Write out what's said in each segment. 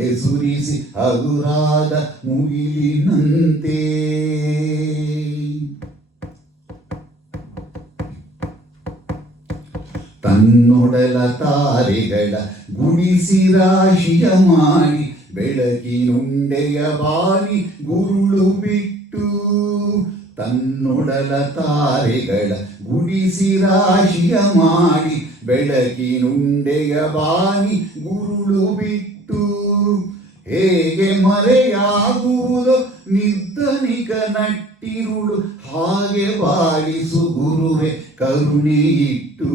ಮಳೆ ಸುರಿಸಿ ಹಗುರಾದ ಮುಗಿಲಿನಂತೆ. ತನ್ನೊಡಲ ತಾರೆಗಳ ಗುಡಿಸಿ ರಾಶಿಯ ಮಾಡಿ ಬೆಳಕಿನುಂಡೆಯ ಬಾರಿ ಗುರುಳು ಬಿಟ್ಟು ತನ್ನೊಡಲ ತಾರೆಗಳ ಗುಡಿಸಿ ರಾಶಿಯ ಮಾಡಿ ಬೆಳಕಿನುಂಡೆಯ ಬಾನಿ ಗುರುಳು ಬಿಟ್ಟು ಹೇಗೆ ಮರೆಯಾಗುವುದು ನಿರ್ಧನಿಕ ನಟ್ಟಿರುಳು ಹಾಗೆ ಬಾಳಿಸು ಗುರುವೆ ಕರುಣೆ ಇಟ್ಟು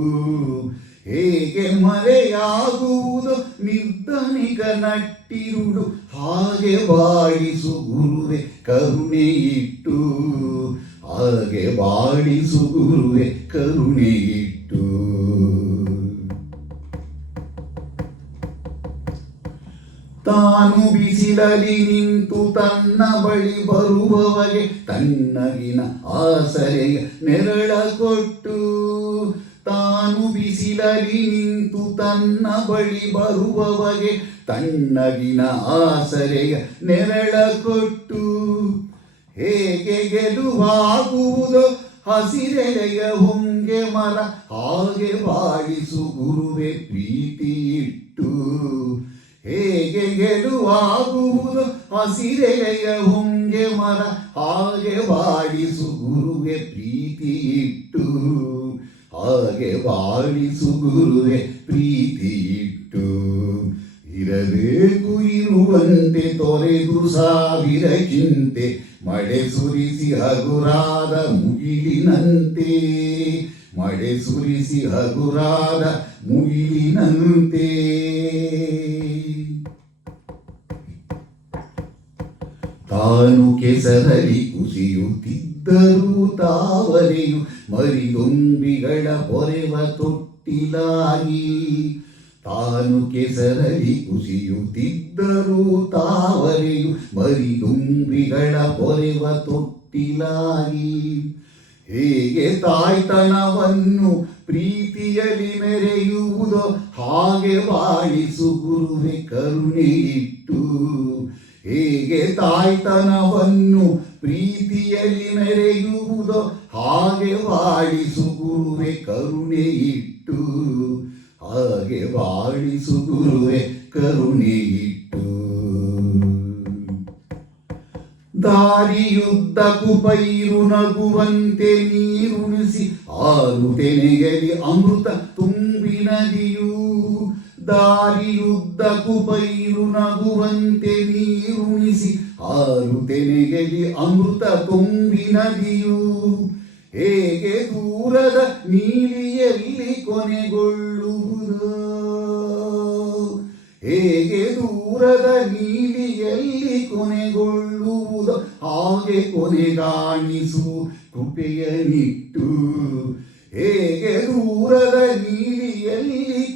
ಹೇಗೆ ಮರೆಯಾಗುವುದು ನಿರ್ಧನಿಕ ನಟ್ಟಿರುಳು ಹಾಗೆ ಬಾಳಿಸು ಗುರುವೆ ಕರುಣೆ ಇಟ್ಟು ಹಾಗೆ ಬಾಳಿಸು ಗುರುವೆ ಕರುಣೆ ಇಟ್ಟು ತಾನು ಬಿಸಿಲಲಿ ನಿಂತು ತನ್ನ ಬಳಿ ಬರುವವಗೆ ತನ್ನಗಿನ ಆಸರೆಯ ನೆರಳ ಕೊಟ್ಟು, ತಾನು ಬಿಸಿಲಲಿ ನಿಂತು ತನ್ನ ಬಳಿ ಬರುವವಗೆ ತನ್ನಗಿನ ಆಸರೆಯ ನೆರಳ ಕೊಟ್ಟು, ಹೇಗೆ ಗೆಲುವಾಗುವುದು? ಹಸಿರೆಲೆಯ ಹೊಂಗೆ ಮರ ಹಾಗೆ ಬಾಳಿಸು ಗುರುವೆ ಪ್ರೀತಿ ಇಟ್ಟು ಗೆಲುವಾಗುವುದು ಹಸಿರೆಲೆಯ ಹೊಂಗೆ ಮರ, ಹಾಗೆ ಬಾಳಿಸು ಗುರುವೆ ಪ್ರೀತಿ ಇಟ್ಟು ಹಾಗೆ ಬಾಳಿಸು ಗುರುವೆ ಪ್ರೀತಿ ಇಟ್ಟು ಇರಬೇಕು ಇರುವಂತೆ ತೊರೆದು ಸಾವಿರ ಚಿಂತೆ. ಮಳೆ ಸುರಿಸಿ ಹಗುರಾದ ಮುಗಿಲಿನಂತೆ. ಮಳೆ ಸುರಿಸಿ ಹಗುರಾದ ಮುಗಿಲಿನಂತೆ. ತಾನು ಕೆಸರಲಿ ಕುಸಿಯುತ್ತಿದ್ದರೂ ತಾವರೆಯು ಮರಿದೊಂಬಿಗಳ ಪೊರೆವ ತೊಟ್ಟಿಲಾಗಿ. ತಾನು ಕೆಸರಲಿ ಕುಸಿಯುತ್ತಿದ್ದರೂ ತಾವರೆಯು ಮರಿದೊಂಬಿಗಳ ಪೊರೆವ ತೊಟ್ಟಿಲಾಗಿ. ಹೇಗೆ ತಾಯ್ತನವನ್ನು ಪ್ರೀತಿಯಲ್ಲಿ ಮೆರೆಯುವುದೋ ಹಾಗೆ ಬಾಳಿಸು ಗುರುವೆ ಕರುಣೆ ಇಟ್ಟು ಹೇಗೆ ತಾಯ್ತನವನ್ನು ಪ್ರೀತಿಯಲ್ಲಿ ಮೆರೆಯುವುದು ಹಾಗೆ ಬಾಳಿಸು ಗುರುವೆ ಕರುಣೆ ಇಟ್ಟು. ಹಾಗೆ ಬಾಳಿಸು ಗುರುವೆ ಕರುಣೆ ಇಟ್ಟು. ದಾರಿಯುದ್ದಕ್ಕೂ ಪೈರು ನಗುವಂತೆ ನೀರುಣಿಸಿ ಆರು ತೆನೆಯಲ್ಲಿ ಅಮೃತ ತುಂಬಿ ನದಿಯು ದಾರಿಯುದ್ದಕ್ಕೂ ಪೈರು ನಗುವಂತೆ ನೀರುಣಿಸಿ ಆರು ತೆನೆಗೆ ಅಮೃತ ತುಂಬಿ ನದಿಯು ಹೇಗೆ ದೂರದ ನೀಲಿಯಲ್ಲಿ ಕೊನೆಗೊಳ್ಳುವುದು? ಹೇಗೆ ದೂರದ ನೀಲಿಯಲ್ಲಿ ಕೊನೆಗೊಳ್ಳುವುದು? ಹಾಗೆ ಕೊನೆಗಾಣಿಸು ಕೃಪೆಯ ನಿಟ್ಟು. ಹೇಗೆ ದೂರದ ನೀಲಿಯಲ್ಲಿ